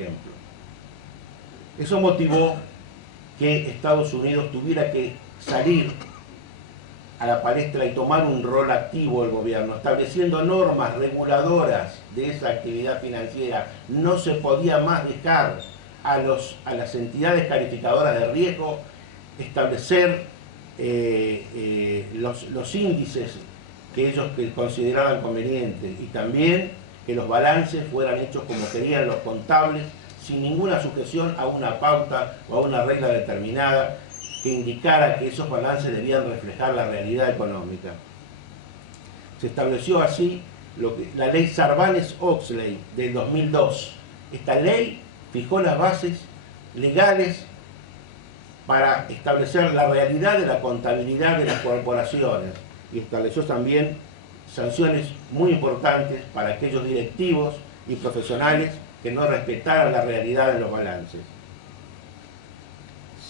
ejemplo. Eso motivó que Estados Unidos tuviera que salir a la palestra y tomar un rol activo el gobierno, estableciendo normas reguladoras de esa actividad financiera. No se podía más dejar a las entidades calificadoras de riesgo establecer los índices que ellos consideraban convenientes, y también que los balances fueran hechos como querían los contables, sin ninguna sujeción a una pauta o a una regla determinada que indicara que esos balances debían reflejar la realidad económica. Se estableció así la ley Sarbanes-Oxley del 2002. Esta ley fijó las bases legales para establecer la realidad de la contabilidad de las corporaciones, y estableció también sanciones muy importantes para aquellos directivos y profesionales que no respetaran la realidad de los balances.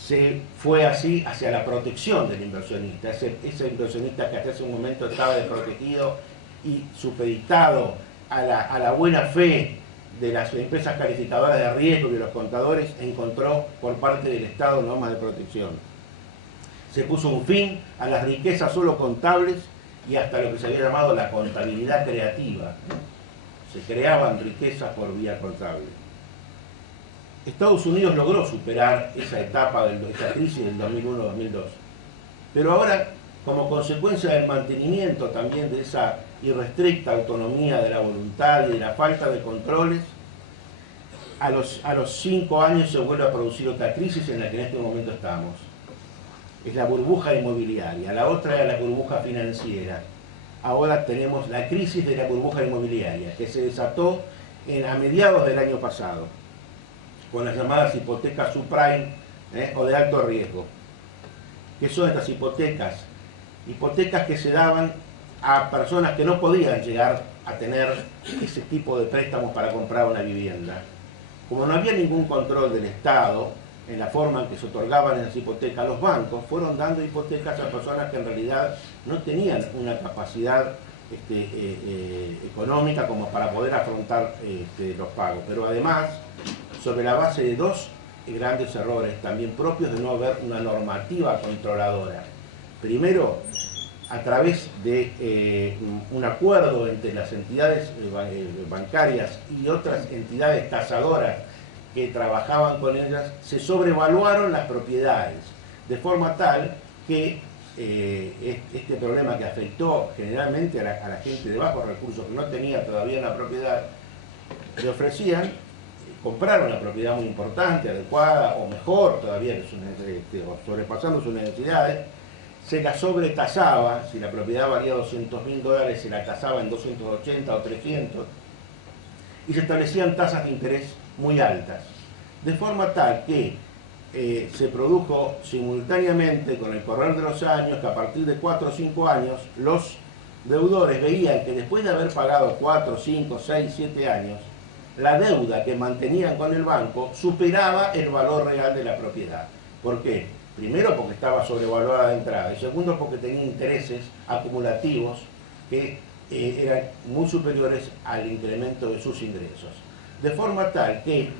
Se fue así hacia la protección del inversionista, ese inversionista que hasta ese momento estaba desprotegido y supeditado a la buena fe de las empresas calificadoras de riesgo y de los contadores, encontró por parte del Estado normas de protección. Se puso un fin a las riquezas solo contables y hasta lo que se había llamado la contabilidad creativa. Se creaban riquezas por vía contable. Estados Unidos logró superar esa etapa, esa crisis del 2001-2002. Pero ahora, como consecuencia del mantenimiento también de esa irrestricta autonomía de la voluntad y de la falta de controles, a los 5 años se vuelve a producir otra crisis en la que en este momento estamos. Es la burbuja inmobiliaria, la otra era la burbuja financiera. Ahora tenemos la crisis de la burbuja inmobiliaria, que se desató a mediados del año pasado, con las llamadas hipotecas subprime o de alto riesgo. ¿Qué son estas hipotecas? Hipotecas que se daban a personas que no podían llegar a tener ese tipo de préstamos para comprar una vivienda. Como no había ningún control del Estado en la forma en que se otorgaban esas hipotecas, los bancos fueron dando hipotecas a personas que en realidad no tenían una capacidad económica como para poder afrontar los pagos. Pero además, sobre la base de dos grandes errores, también propios de no haber una normativa controladora. Primero, a través de un acuerdo entre las entidades bancarias y otras entidades tasadoras que trabajaban con ellas, se sobrevaluaron las propiedades, de forma tal que este problema que afectó generalmente a la gente de bajos recursos que no tenía todavía una propiedad, le ofrecían comprar una propiedad muy importante, adecuada o mejor todavía, sobrepasando sus necesidades. Se la sobretasaba. Si la propiedad valía $200.000, se la tasaba en 280 o 300, y se establecían tasas de interés muy altas, de forma tal que se produjo simultáneamente con el correr de los años que a partir de 4 o 5 años los deudores veían que después de haber pagado 4, 5, 6, 7 años, la deuda que mantenían con el banco superaba el valor real de la propiedad. ¿Por qué? Primero porque estaba sobrevaluada de entrada, y segundo porque tenía intereses acumulativos que eran muy superiores al incremento de sus ingresos. De forma tal que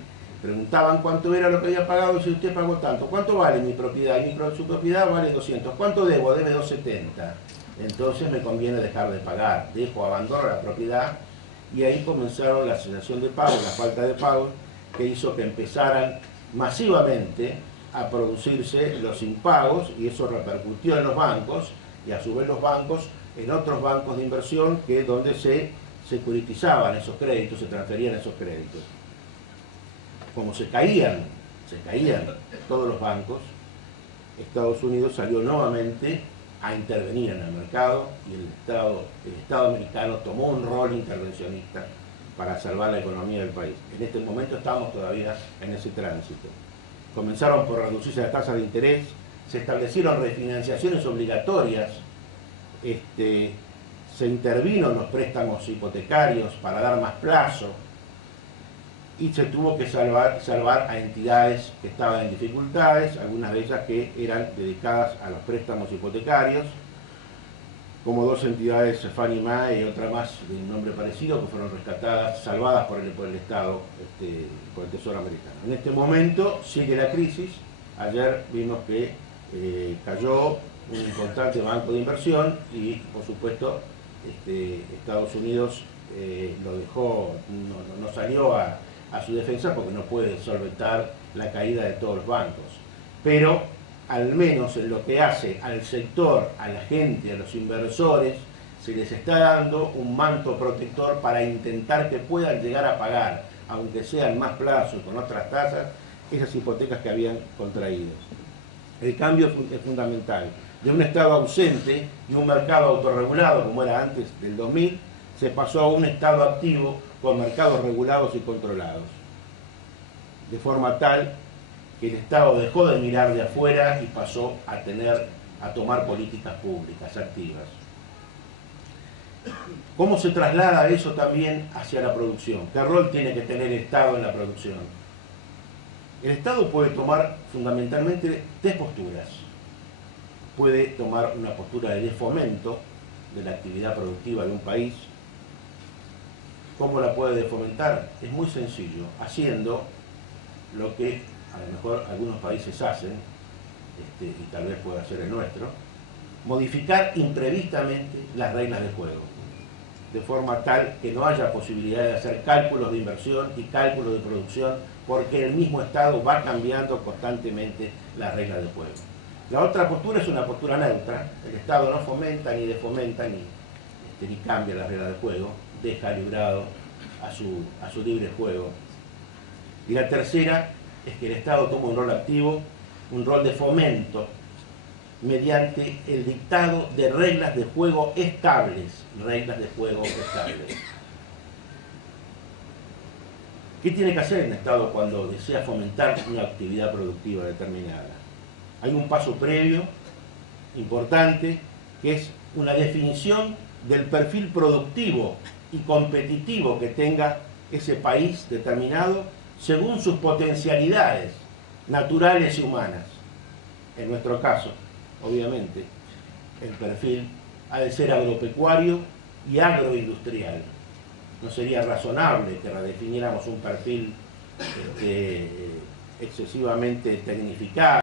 preguntaban cuánto era lo que había pagado, y si usted pagó tanto, ¿cuánto vale mi propiedad? Y su propiedad vale 200, ¿cuánto debo? Debe 270. Entonces me conviene dejar de pagar, abandono la propiedad, y ahí comenzaron la cesación de pago, la falta de pago, que hizo que empezaran masivamente a producirse los impagos, y eso repercutió en los bancos, y a su vez los bancos en otros bancos de inversión, que es donde se securitizaban esos créditos, se transferían esos créditos. Como se caían todos los bancos, Estados Unidos salió nuevamente a intervenir en el mercado, y el Estado americano tomó un rol intervencionista para salvar la economía del país. En este momento estamos todavía en ese tránsito. Comenzaron por reducirse las tasas de interés, se establecieron refinanciaciones obligatorias, se intervino en los préstamos hipotecarios para dar más plazo, y se tuvo que salvar a entidades que estaban en dificultades, algunas de ellas que eran dedicadas a los préstamos hipotecarios. como dos entidades, Fannie Mae y otra más de un nombre parecido, que fueron rescatadas, salvadas por el Estado, por el Tesoro americano. En este momento sigue la crisis. Ayer vimos que cayó un importante banco de inversión y, por supuesto, Estados Unidos lo dejó, no salió a su defensa porque no puede solventar la caída de todos los bancos. Pero, al menos en lo que hace al sector, a la gente, a los inversores, se les está dando un manto protector para intentar que puedan llegar a pagar, aunque sean más plazos con otras tasas, esas hipotecas que habían contraído. El cambio es fundamental. De un Estado ausente y un mercado autorregulado, como era antes del 2000, se pasó a un Estado activo con mercados regulados y controlados. De forma tal que el Estado dejó de mirar de afuera y pasó a tomar políticas públicas activas. ¿Cómo se traslada eso también hacia la producción? ¿Qué rol tiene que tener el Estado en la producción? El Estado puede tomar fundamentalmente tres posturas. Puede tomar una postura de fomento de la actividad productiva de un país. ¿Cómo la puede fomentar? Es muy sencillo, haciendo lo que a lo mejor algunos países hacen, y tal vez pueda ser el nuestro, modificar imprevistamente las reglas del juego, de forma tal que no haya posibilidad de hacer cálculos de inversión y cálculos de producción, porque el mismo Estado va cambiando constantemente las reglas del juego. La otra postura es una postura neutra. El Estado no fomenta ni defomenta ni cambia las reglas del juego, deja librado a su libre juego. Y la tercera es que el Estado toma un rol activo, un rol de fomento, mediante el dictado de reglas de juego estables. Reglas de juego estables. ¿Qué tiene que hacer el Estado cuando desea fomentar una actividad productiva determinada? Hay un paso previo, importante, que es una definición del perfil productivo y competitivo que tenga ese país determinado según sus potencialidades naturales y humanas. En nuestro caso, obviamente, el perfil ha de ser agropecuario y agroindustrial. No sería razonable que redefiniéramos un perfil excesivamente tecnificado.